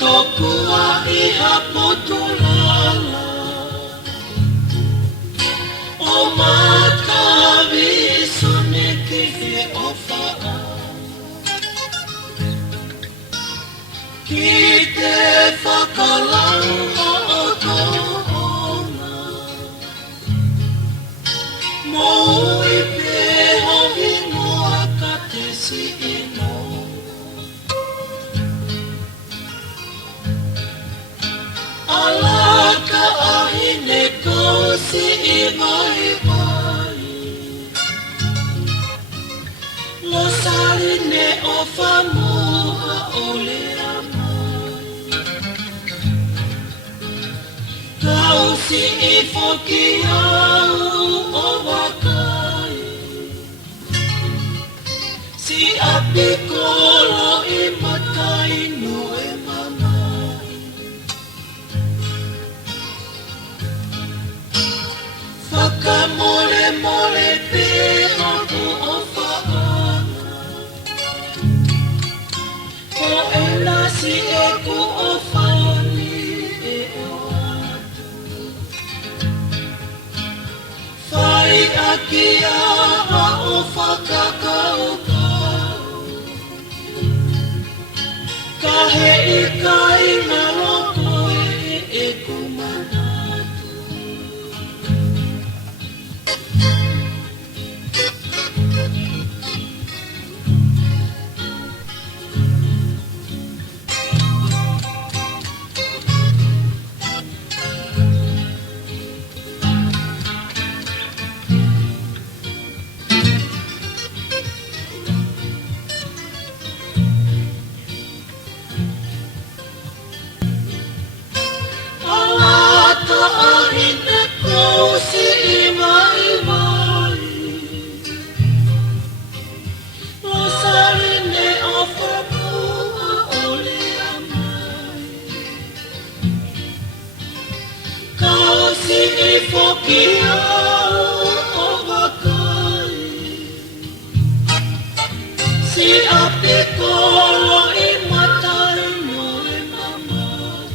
tokua iha potulala o makawi suniki o fa'a ki te whakalango o to'ona mo i peho ingoa ka te si'ino alaka ahine kosi i mai mai lo sarine o famuha o lea mai kausi i foki au o wakai si apikolo i matai no e mamai whakamole mole peho ku o whaanga ko e nasi e ku o whaoni e o atu whai aki awa o whakakau ka he i kai na loko e ku manatu alata ahine kosi i mai mai lo sarine o whamua o lea mai kausi i foki au o wakai si apikolo i matai no e mamai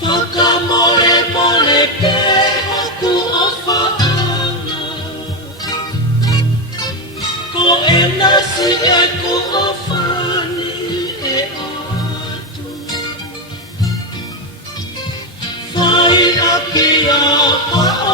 whakamore mole peho ku o whaanga ko e nasi e ku o whani e o atu whai aki a pa o